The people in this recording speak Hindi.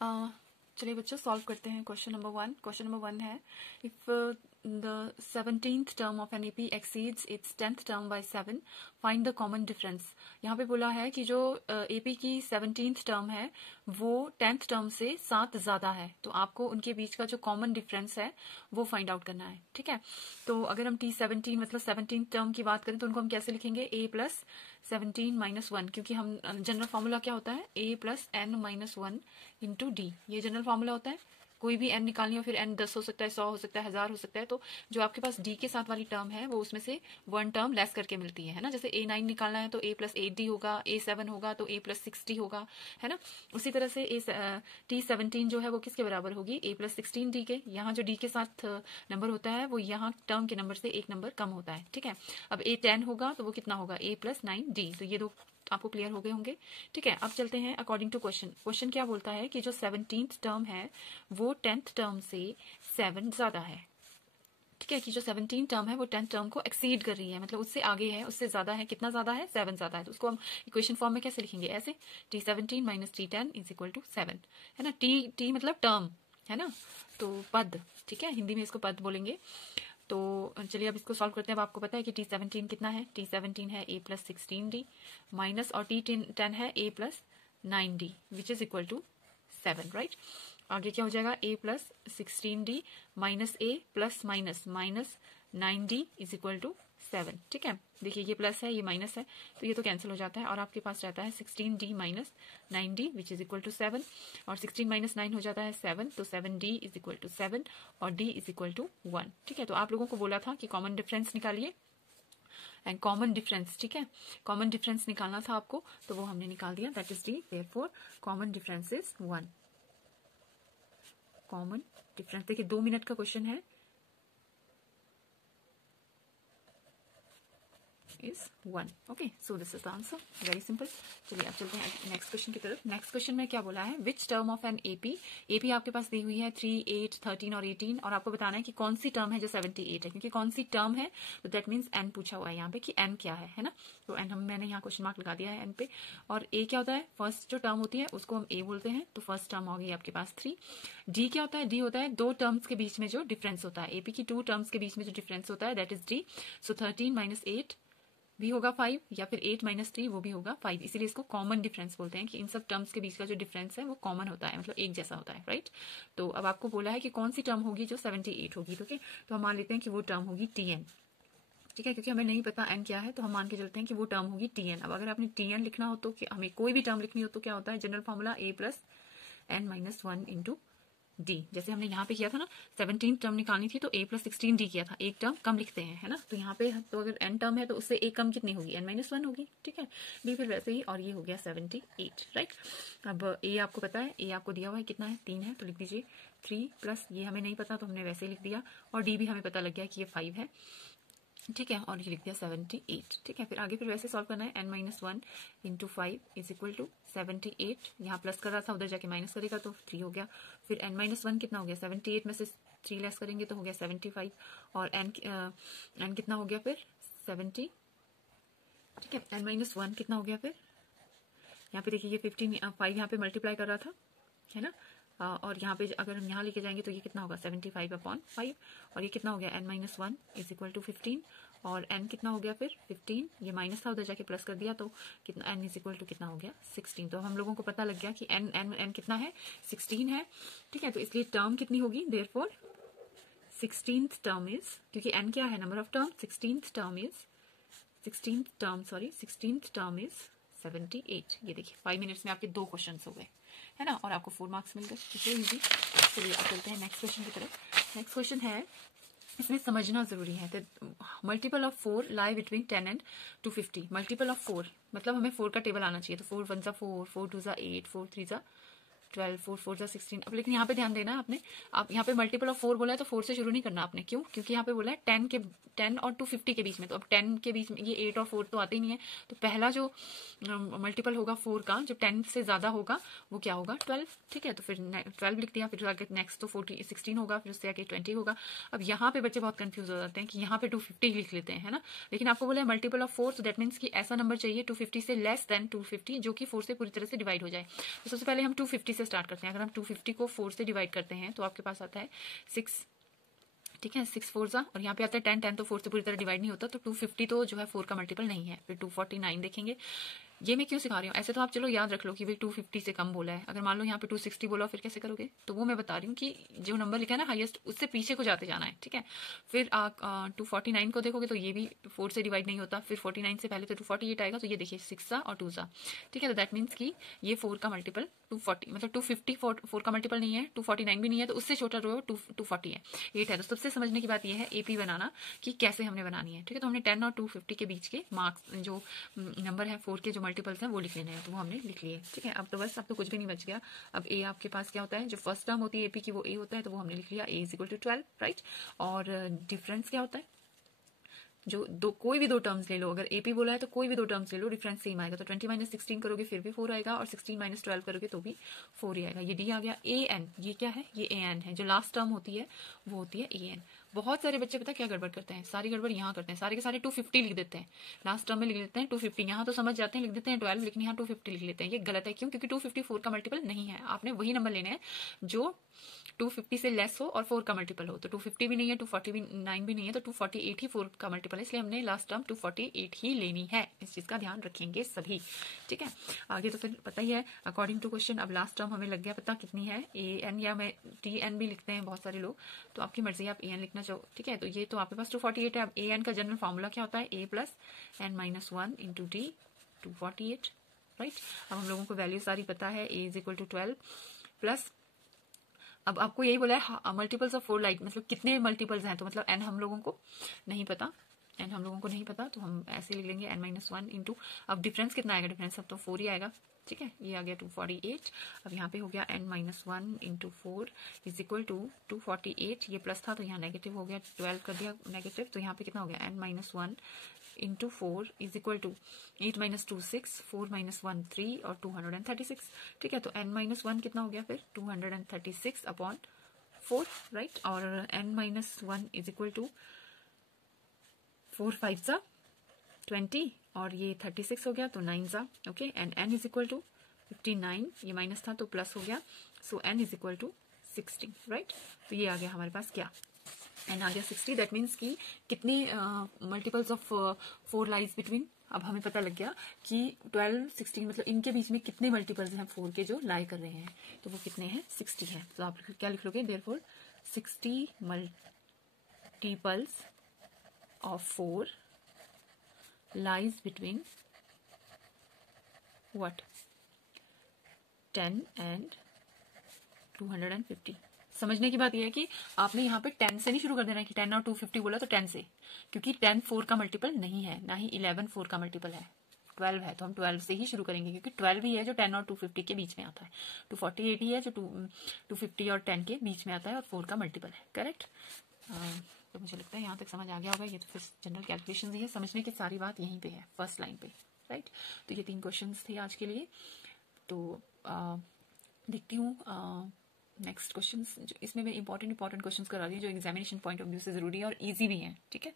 चलिए बच्चों सॉल्व करते हैं क्वेश्चन नंबर 1। क्वेश्चन नंबर 1 है, if the 17th term of an AP exceeds its 10th term by 7, find the common difference. यहाँ पे बोला है कि जो एपी की 17th टर्म है वो 10th टर्म से 7 ज्यादा है, तो आपको उनके बीच का जो कॉमन डिफरेंस है वो फाइंड आउट करना है। ठीक है, तो अगर हम T17 मतलब 17th टर्म की बात करें तो उनको हम कैसे लिखेंगे, a प्लस 17 माइनस 1, क्योंकि हम जनरल फॉर्मूला क्या होता है, a plus n minus 1 into D, ये जनरल फॉर्मूला होता है। कोई भी n निकालनी हो, फिर n 10 हो सकता है, 100 हो सकता है, 1000 हो सकता है, तो जो आपके पास d के साथ वाली टर्म है वो उसमें से 1 टर्म लेस करके मिलती है ना। जैसे a9 निकालना है तो a प्लस 8d होगा, a7 होगा तो a प्लस 6d होगा, है ना। उसी तरह से T17 जो है वो किसके बराबर होगी, a प्लस 16d के। यहाँ जो d के साथ नंबर होता है वो यहाँ टर्म के नंबर से एक नंबर कम होता है। ठीक है, अब a10 होगा तो वो कितना होगा, a प्लस 9d। तो ये दो आपको क्लियर हो गए होंगे। ठीक है, अब चलते हैं अकॉर्डिंग टू क्वेश्चन। क्वेश्चन क्या बोलता है कि जो 17th टर्म है वो 10th टर्म से 7 ज्यादा है। ठीक है, कि जो 17th टर्म है वो 10th टर्म को एक्सीड कर रही है, मतलब उससे आगे है, उससे ज्यादा है। कितना ज्यादा है, 7 ज्यादा है। तो उसको हम इक्वेशन फॉर्म में कैसे लिखेंगे, ऐसे T17 minus T10 is equal to 7, है ना। टी मतलब टर्म, है ना, तो पद। ठीक है, हिंदी में इसको पद बोलेंगे। तो चलिए अब इसको सॉल्व करते हैं। अब आपको पता है कि T17 कितना है, T17 है a प्लस 16d माइनस, और T10 है a plus 9d which is equal to 7, right. आगे क्या हो जाएगा, a plus 16d minus a plus minus minus 9d is equal to 7। ठीक है, देखिए ये प्लस है ये माइनस है तो ये तो कैंसिल हो जाता है, और आपके पास रहता है 16d minus 9d which is equal to 7, और 16 माइनस 9 हो जाता है 7, तो 7d इज इक्वल टू 7 और d इज इक्वल टू 1। ठीक है, तो आप लोगों को बोला था कि कॉमन डिफरेंस निकालिए एंड कॉमन डिफरेंस। ठीक है, कॉमन डिफरेंस निकालना था आपको, तो वो हमने निकाल दिया, that is d, therefore common difference is 1। Common difference देखिए 2 मिनट का क्वेश्चन है, is 1। Okay, so this is the answer, very simple. चलिए अब चलते हैं नेक्स्ट क्वेश्चन की तरफ। नेक्स्ट क्वेश्चन में क्या बोला है, which term of an AP, AP आपके पास दी हुई है 3, 8, 13 और 18, और आपको बताना है कि कौन सी टर्म है जो 78 है, क्योंकि कौन सी टर्म है तो दैट मीन्स एन पूछा हुआ है यहाँ पे कि एन क्या है ना। तो एन मैंने यहाँ क्वेश्चन मार्क लगा दिया है एन पे। और ए क्या होता है, फर्स्ट जो टर्म होती है उसको हम ए बोलते हैं, तो फर्स्ट टर्म होगी आपके पास 3। डी क्या होता है, डी होता है दो टर्म्स के बीच में जो डिफरेंस होता है, एपी की 2 टर्म्स के बीच में जो डिफरेंस होता है that is D. So 13 minus 8 भी होगा 5, या फिर 8 माइनस 3 वो भी होगा 5, इसीलिए इसको कॉमन डिफरेंस बोलते हैं कि इन सब टर्म्स के बीच का जो डिफरेंस है वो कॉमन होता है, मतलब एक जैसा होता है, राइट। तो अब आपको बोला है कि कौन सी टर्म होगी जो 78 होगी, तो तो हम मान लेते हैं कि वो टर्म होगी Tn। ठीक है, क्योंकि हमें नहीं पता n क्या है तो हम मान के चलते हैं कि वो टर्म होगी Tn। अब अगर आपने Tn लिखना हो तो हमें कोई भी टर्म लिखनी हो तो क्या होता है, general formula a plus n minus 1 into D. जैसे हमने यहाँ पे किया था ना, 17 टर्म निकालनी थी तो a प्लस 16d किया था, एक टर्म कम लिखते हैं, है ना। तो यहाँ पे तो अगर n टर्म है तो उससे एक कम कितनी होगी, n माइनस 1 होगी। ठीक है, b फिर वैसे ही, और ये हो गया 78, राइट। अब a आपको पता है, a आपको दिया हुआ है कितना है, 3 है, तो लिख दीजिए 3 प्लस ये हमें नहीं पता तो हमने वैसे ही लिख दिया, और d भी हमें पता लग गया कि ये 5 है। ठीक है, और ये लिख दिया 78। ठीक है, फिर आगे फिर वैसे सॉल्व करना है, n minus 1 into 5 is equal to 78। यहाँ प्लस कर रहा था, उधर जाके माइनस करेगा तो 3 हो गया। फिर n माइनस 1 कितना हो गया, 78 में से 3 लेस करेंगे तो हो गया 75, और n कितना हो गया फिर 70। ठीक है, n माइनस 1 कितना हो गया फिर, यहाँ पे देखिए ये 5 यहाँ पे मल्टीप्लाई कर रहा था, है ना। और यहाँ पे अगर हम यहाँ लेके जाएंगे तो ये कितना होगा 75/5, और ये कितना हो गया n minus 1 is equal to 15, और n कितना हो गया फिर 15, ये माइनस था उधर जाके प्लस कर दिया तो कितना n इज इक्वल टू कितना हो गया 16। तो हम लोगों को पता लग गया कि n कितना है 16 है। ठीक है, तो इसलिए टर्म कितनी होगी, देयरफॉर 16th टर्म इज, क्योंकि n क्या है number of term, 16th term is 78। ये देखिए 5 मिनट्स में आपके 2 क्वेश्चन हो गए, है ना, और आपको 4 मार्क्स मिल गए, इसे इजी। चलिए अब चलते हैं नेक्स्ट क्वेश्चन की तरफ। नेक्स्ट क्वेश्चन है, इसमें समझना जरूरी है, multiple of 4 lie between 10 and 250। Multiple of 4 मतलब हमें 4 का टेबल आना चाहिए, तो 4 1 4, 4 2 8, 4 3 12, 4 4 16। अब लेकिन यहाँ पे ध्यान देना आपने, आप यहाँ पे मल्टीपल ऑफ 4 बोला है तो 4 से शुरू नहीं करना आपने, क्यों, क्योंकि यहाँ पे बोला है 10 और 250 के बीच में, तो अब 10 के बीच में ये 8 और 4 तो आते ही नहीं है, तो पहला जो मल्टीपल होगा 4 का जो 10 से ज्यादा होगा वो क्या होगा 12। ठीक है, तो फिर 12 लिख दिया, फिर आगे नेक्स्ट तो 16 होगा, फिर उससे आगे 20 होगा। अब यहाँ पे बच्चे बहुत कंफ्यूज हो जाते हैं कि यहाँ पे 250 लिख लेते हैं, है ना, लेकिन आपको बोला है मल्टीपल ऑफ 4, तो दैट मीन्स कि ऐसा नंबर चाहिए 250 से लेस देन 250 जो कि 4 से पूरी तरह से डिवाइड हो जाए। तो सबसे पहले हम 250 से स्टार्ट करते हैं। अगर हम 250 को 4 से डिवाइड करते हैं तो आपके पास आता है 6, ठीक है, 6 4 जा, और यहाँ पे आता है 10, 10 तो 4 से पूरी तरह डिवाइड नहीं होता, तो 250 तो जो है 4 का मल्टीपल नहीं है। फिर 249 देखेंगे। ये मैं क्यों सिखा रही हूँ, ऐसे तो आप चलो याद रख लो कि भाई 250 से कम बोला है, अगर मान लो यहाँ पे 260 बोला फिर कैसे करोगे, तो वो मैं बता रही हूँ कि जो नंबर लिखा है ना हाईएस्ट, उससे पीछे को जाते जाना है, ठीक है। फिर आप 249 को देखोगे तो ये भी 4 से डिवाइड नहीं होता, फिर 49 से पहले तो 248 आएगा, तो ये देखिए 6 सा और 2 सा, ठीक है। तो दैट मीन्स कि ये 4 का मल्टीपल 240, मतलब 250 4 का मल्टीपल नहीं है, 249 भी नहीं है, तो उससे छोटा जो है 240 है, 8 है। तो सबसे समझने की बात यह है एपी बनाना कि कैसे हमने बनानी है, ठीक है। तो हमने 10 और 250 के बीच के मार्क्स जो नंबर है 4 के जो मल्टीपल्स हैं वो लिख लेने हैं, तो वो हमने लिख लिए, ठीक है। अब तो बस, अब तो कुछ भी नहीं बच गया। अब ए आपके पास क्या होता है, जो फर्स्ट टर्म होती है एपी की वो ए होता है, तो वो हमने लिख लिया a is equal to 12, right. और डिफरेंस क्या होता है, जो कोई भी दो टर्म्स ले लो, अगर एपी बोला है तो कोई भी दो टर्म्स ले लो, डिफरेंस सेम आएगा। तो 20 माइनस 16 करोगे फिर भी 4 आएगा, और 16 माइनस 12 करोगे तो भी 4 ही आएगा। ये डी आ गया। ए एन, ये क्या है, ये ए एन है, जो लास्ट टर्म होती है वो होती है ए एन। बहुत सारे बच्चे पता क्या गड़बड़ करते हैं, सारी गड़बड़ यहाँ करते हैं, सारे के सारे 250 लिख देते हैं, लास्ट टर्म में लिख देते हैं 250, यहाँ तो समझ जाते हैं लिख देते हैं 12, लेकिन यहाँ 250 लिख लेते हैं। ये गलत है, क्यों, क्योंकि 254 का मल्टीपल नहीं है। आपने वही नंबर लेने हैं जो 250 से लेस हो और 4 का मल्टीपल हो। तो 250 भी नहीं है, 249 भी नहीं है, तो 248 ही 4 का मल्टीपल है, इसलिए हमने लास्ट टर्म 248 ही लेनी है। इस चीज का ध्यान रखेंगे सभी, ठीक है। आगे तो फिर पता ही है, अकॉर्डिंग टू क्वेश्चन। अब लास्ट टर्म हमें लग गया पता कितनी है, ए एन, या मैं टी एन भी लिखते हैं बहुत सारे लोग, तो आपकी मर्जी, आप ए एन लिखना चाहो, ठीक है। तो ये तो आपके पास 248 है। अब ए एन का जनरल फॉर्मूला क्या होता है, a plus n minus 1 into d 248, right. अब हम लोगों को वैल्यू सारी पता है, a is equal to 12 plus, अब आपको यही बोला है मल्टीपल्स ऑफ 4 लाइक, मतलब कितने मल्टीपल्स हैं, तो मतलब एन हम लोगों को नहीं पता, एन हम लोगों को नहीं पता, तो हम ऐसे लिख लेंगे एन माइनस 1 इंटू, अब डिफरेंस कितना आएगा, डिफरेंस अब तो 4 ही आएगा, ठीक है। ये आ गया 248। अब यहाँ पे हो गया n minus 1 into 4 is equal to 248, ये प्लस था तो यहाँ नेगेटिव हो गया, 12 कर दिया नेगेटिव, तो यहाँ पे कितना हो गया, n minus 1 into 4 is equal to 8 minus 2 6, 4 minus 1 3 और 236, ठीक है। तो n माइनस 1 कितना हो गया फिर 236 अपॉन 4, राइट। और n minus 1 is equal to 4 5 सा 20 और ये 36 हो गया तो 9 सा, okay. And n is equal to 59, ये माइनस था तो प्लस हो गया, so n is equal to 60, right. तो ये आ गया हमारे पास क्या, एन आ गया 60। दैट मीन्स कि कितने मल्टीपल्स ऑफ 4 लाइज बिटवीन, अब हमें पता लग गया कि 12 16 मतलब इनके बीच में कितने मल्टीपल्स हैं 4 के जो लाई कर रहे हैं, तो वो कितने हैं 60 है। तो आप क्या लिख लोगे, therefore 60 multiples of 4 lies between what 10 and 250। समझने की बात यह है कि आपने यहाँ पे 10 से नहीं शुरू कर देना कि 10 और 250 बोला तो 10 से, क्योंकि 10 4 का मल्टीपल नहीं है, ना ही 11 4 का मल्टीपल है, 12 है, तो हम 12 से ही शुरू करेंगे, क्योंकि 12 ही है जो 10 और 250 के बीच में आता है, 248 ही है जो 250 और 10 के बीच में आता है, और 4 का मल्टीपल है, करेक्ट। तो मुझे लगता है यहाँ तक समझ आ गया होगा। ये तो फिर जनरल कैलकुलेशन ही है, समझने की सारी बात यहीं पे है, फर्स्ट लाइन पे, राइट। तो ये 3 क्वेश्चन थे आज के लिए। तो देखती हूँ नेक्स्ट क्वेश्चंस, इसमें मैं इंपॉर्टेंट क्वेश्चंस करा रही हूँ जो एग्जामिनेशन पॉइंट ऑफ व्यू से जरूरी है और इजी भी है, ठीक है।